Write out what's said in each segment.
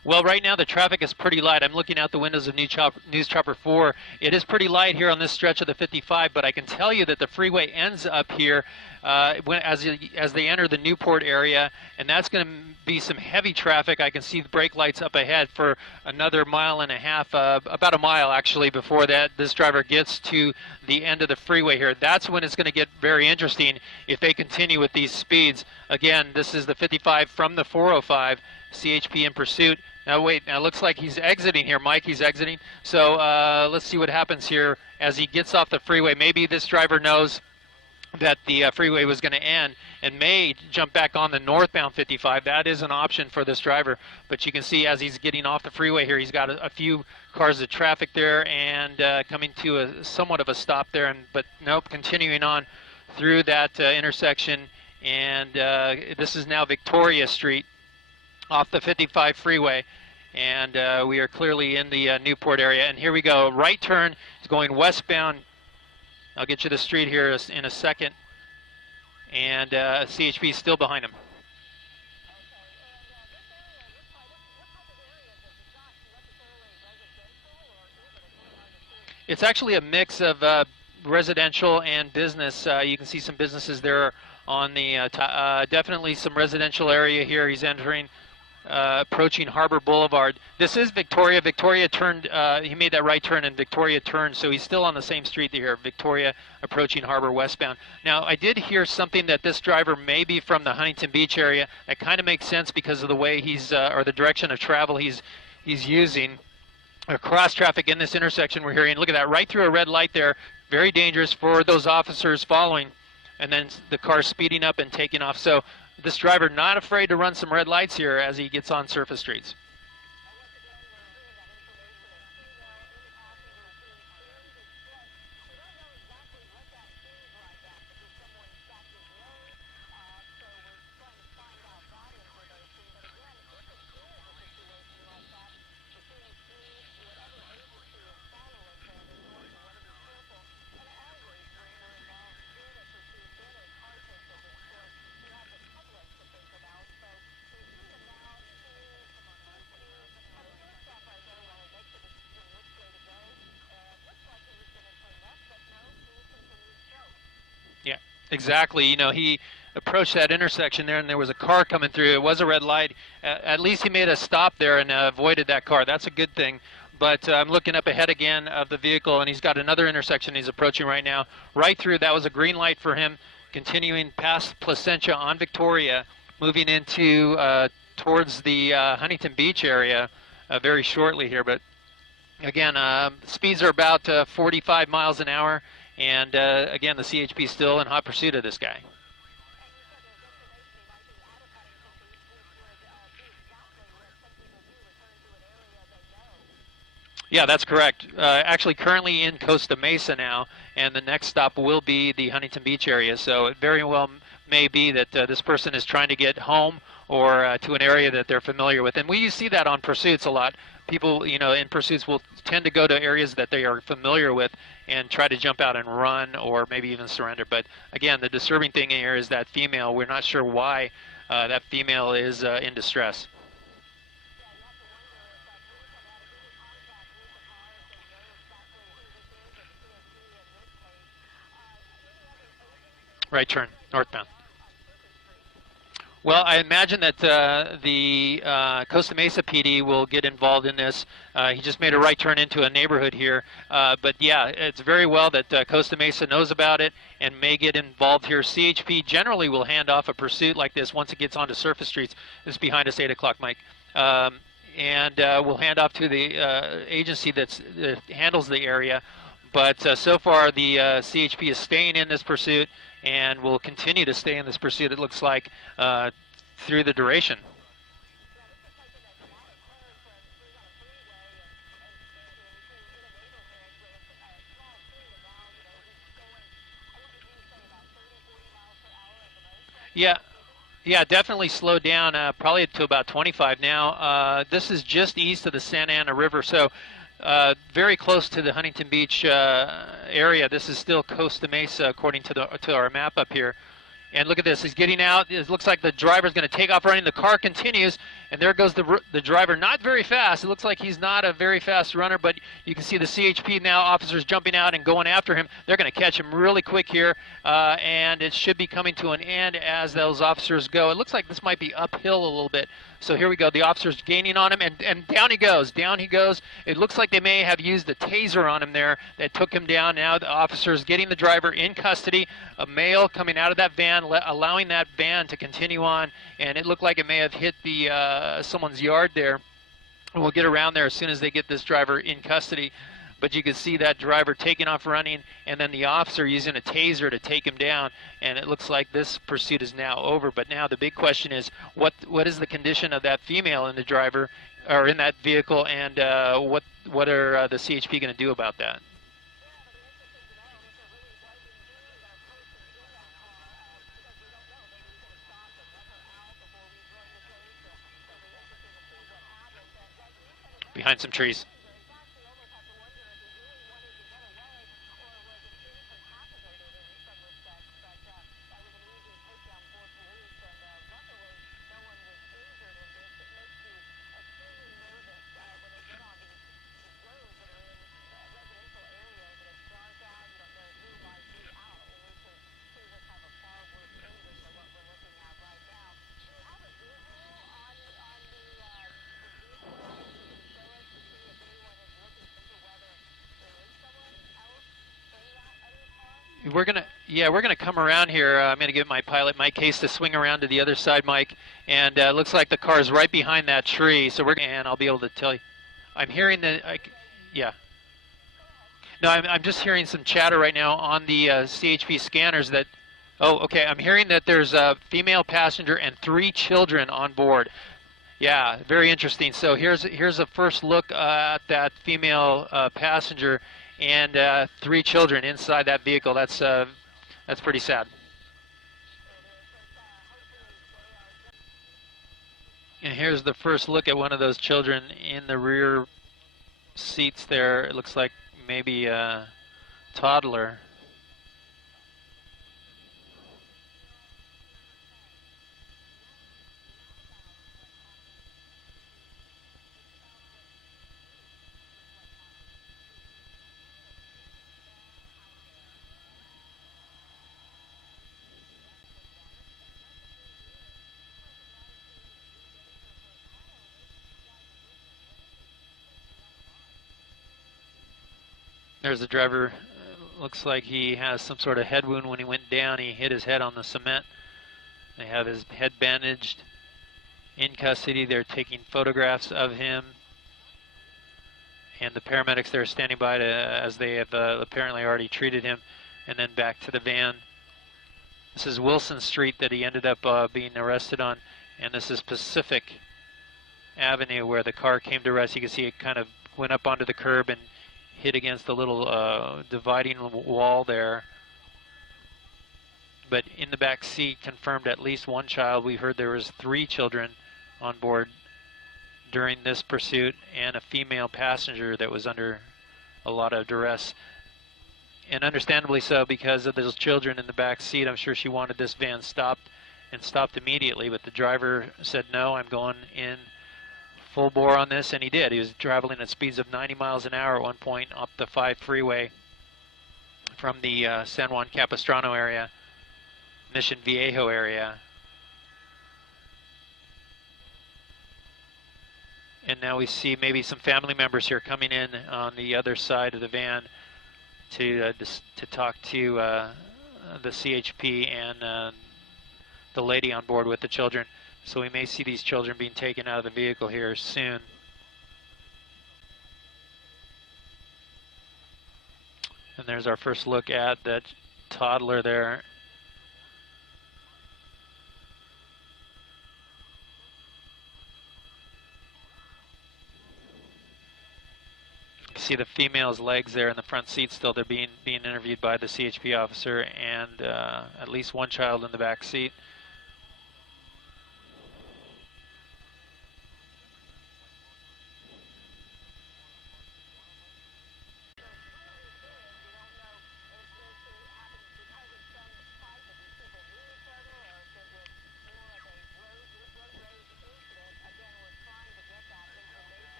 Well, right now the traffic is pretty light. I'm looking out the windows of News Chopper 4. It is pretty light here on this stretch of the 55, but I can tell you that the freeway ends up here as they enter the Newport area, and that's going to be some heavy traffic. I can see the brake lights up ahead for another mile and a half, about a mile actually, before this driver gets to the end of the freeway here. That's when it's going to get very interesting if they continue with these speeds. Again, this is the 55 from the 405, CHP in pursuit. Now wait, now it looks like he's exiting here, Mike, he's exiting. So let's see what happens here as he gets off the freeway. Maybe this driver knows that the freeway was going to end and may jump back on the northbound 55. That is an option for this driver. But you can see as he's getting off the freeway here, he's got a few cars of traffic there and coming to somewhat of a stop there. But nope, continuing on through that intersection. And this is now Victoria Street off the 55 freeway, and we are clearly in the Newport area. And here we go, right turn is going westbound. I'll get you the street here in a second, and CHP is still behind him. It's actually a mix of residential and business. You can see some businesses there on the definitely some residential area here. He's entering. Approaching Harbor Boulevard. This is Victoria. Victoria turned, he made that right turn and Victoria turned, so he's still on the same street here. Victoria approaching Harbor westbound. Now, I did hear something that this driver may be from the Huntington Beach area. That kind of makes sense because of the way he's, or the direction of travel he's using. Cross traffic in this intersection we're hearing. Look at that, right through a red light there. Very dangerous for those officers following. And then the car speeding up and taking off. So this driver not afraid to run some red lights here as he gets on surface streets. Yeah, exactly. You know, he approached that intersection there and there was a car coming through. It was a red light. At least he made a stop there and avoided that car. That's a good thing. But I'm looking up ahead again of the vehicle, and he's got another intersection he's approaching right now. Right through, that was a green light for him, continuing past Placentia on Victoria, moving into towards the Huntington Beach area very shortly here. But again, speeds are about 45 miles an hour. And again, the CHP is still in hot pursuit of this guy. Yeah, that's correct. Actually, currently in Costa Mesa now, and the next stop will be the Huntington Beach area. So it very well may be that this person is trying to get home or to an area that they're familiar with. And we see that on pursuits a lot. People, you know, in pursuits will tend to go to areas that they are familiar with and try to jump out and run or maybe even surrender. But again, the disturbing thing here is that female. We're not sure why that female is in distress. Right turn, northbound. Well, I imagine that the Costa Mesa PD will get involved in this. He just made a right turn into a neighborhood here. But yeah, it's very well that Costa Mesa knows about it and may get involved here. CHP generally will hand off a pursuit like this once it gets onto surface streets. This is behind us, 8 o'clock, Mike. And we'll hand off to the agency that handles the area. But so far, the CHP is staying in this pursuit and will continue to stay in this pursuit, it looks like, through the duration. Yeah, definitely slowed down, probably to about 25 now. This is just east of the Santa Ana River, so very close to the Huntington Beach area. This is still Costa Mesa, according to our map up here. And look at this, he's getting out. It looks like the driver's going to take off running. The car continues, And there goes the driver, not very fast. It looks like he's not a very fast runner, but you can see the CHP now officers jumping out and going after him. They're going to catch him really quick here, and it should be coming to an end as those officers go. It looks like this might be uphill a little bit. So here we go. The officer's gaining on him, and down he goes. Down he goes. It looks like they may have used a taser on him there that took him down. Now the officer's getting the driver in custody. A male coming out of that van, allowing that van to continue on, and it looked like it may have hit the someone's yard there. And we'll get around there as soon as they get this driver in custody. But you can see that driver taking off running, and then the officer using a taser to take him down, and it looks like this pursuit is now over. But now the big question is, what is the condition of that female in the driver, or in that vehicle, and what are the CHP going to do about that? Behind some trees. We're gonna come around here. I'm gonna get my pilot Mike Case to swing around to the other side, Mike, and it looks like the car's right behind that tree. So and I'll be able to tell you. I'm hearing yeah. No, I'm just hearing some chatter right now on the CHP scanners that. Oh, okay. I'm hearing that there's a female passenger and 3 children on board. Yeah, very interesting. So here's a first look at that female passenger. And 3 children inside that vehicle. That's pretty sad. And here's the first look at one of those children in the rear seats there. It looks like maybe a toddler. There's the driver. Looks like he has some sort of head wound. When he went down, he hit his head on the cement. They have his head bandaged. In custody, they're taking photographs of him. And the paramedics there are standing by as they have apparently already treated him. And then back to the van. This is Wilson Street that he ended up being arrested on. And this is Pacific Avenue where the car came to rest. You can see it kind of went up onto the curb and hit against the little dividing wall there. But in the back seat, confirmed at least 1 child. We heard there was 3 children on board during this pursuit, and a female passenger that was under a lot of duress. And understandably so, because of those children in the back seat. I'm sure she wanted this van stopped, and stopped immediately, but the driver said, no, I'm going in full bore on this, and he did. He was traveling at speeds of 90 miles an hour at one point up the 5 freeway from the San Juan Capistrano area, Mission Viejo area. And now we see maybe some family members here coming in on the other side of the van to talk to the CHP and the lady on board with the children. So we may see these children being taken out of the vehicle here soon. And there's our first look at that toddler there. You can see the female's legs there in the front seat still. They're being interviewed by the CHP officer, and at least 1 child in the back seat.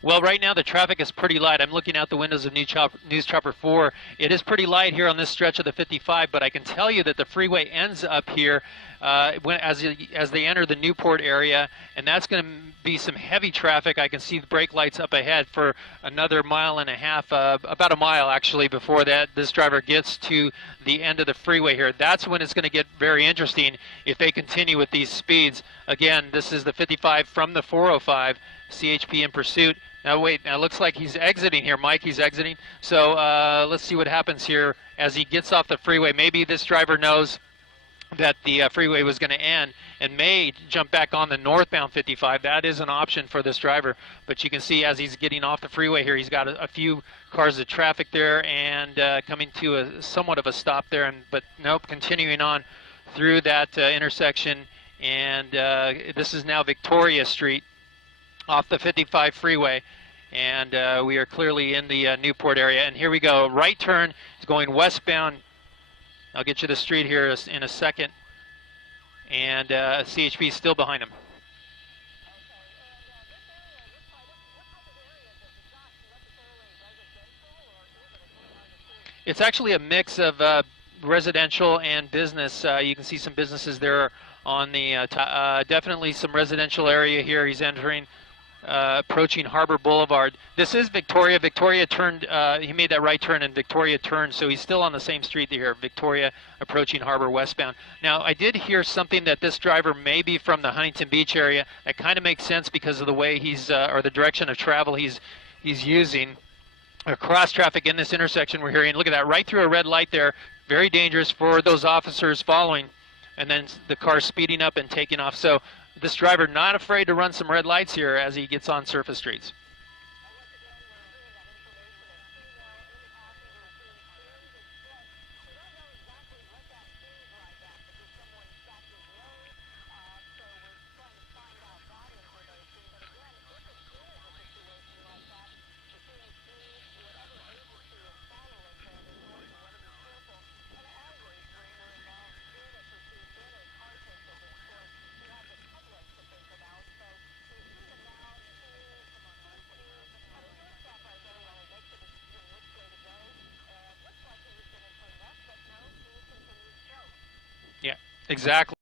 Well, right now the traffic is pretty light. I'm looking out the windows of News Chopper 4. It is pretty light here on this stretch of the 55, but I can tell you that the freeway ends up here as they enter the Newport area, and that's going to be some heavy traffic. I can see the brake lights up ahead for another mile and a half, about a mile actually, before this driver gets to the end of the freeway here. That's when it's going to get very interesting if they continue with these speeds. Again, this is the 55 from the 405, CHP in pursuit. Now wait, now it looks like he's exiting here, Mike, he's exiting. So let's see what happens here as he gets off the freeway. Maybe this driver knows that the freeway was going to end and may jump back on the northbound 55. That is an option for this driver. But you can see as he's getting off the freeway here, he's got a few cars of traffic there and coming to a somewhat of a stop there. But nope, continuing on through that intersection. And this is now Victoria Street off the 55 freeway, and we are clearly in the Newport area. And here we go, right turn is going westbound. I'll get you the street here in a second, and CHP is still behind him. It's actually a mix of residential and business. You can see some businesses there on the definitely some residential area here. He's entering approaching Harbor Boulevard. This is Victoria. Victoria turned, he made that right turn and Victoria turned, so he's still on the same street here, Victoria approaching Harbor westbound. Now, I did hear something that this driver may be from the Huntington Beach area. That kind of makes sense because of the way he's, or the direction of travel he's using. Cross traffic in this intersection we're hearing. Look at that, right through a red light there. Very dangerous for those officers following. And then the car speeding up and taking off. So this driver not afraid to run some red lights here as he gets on surface streets. Yeah, exactly.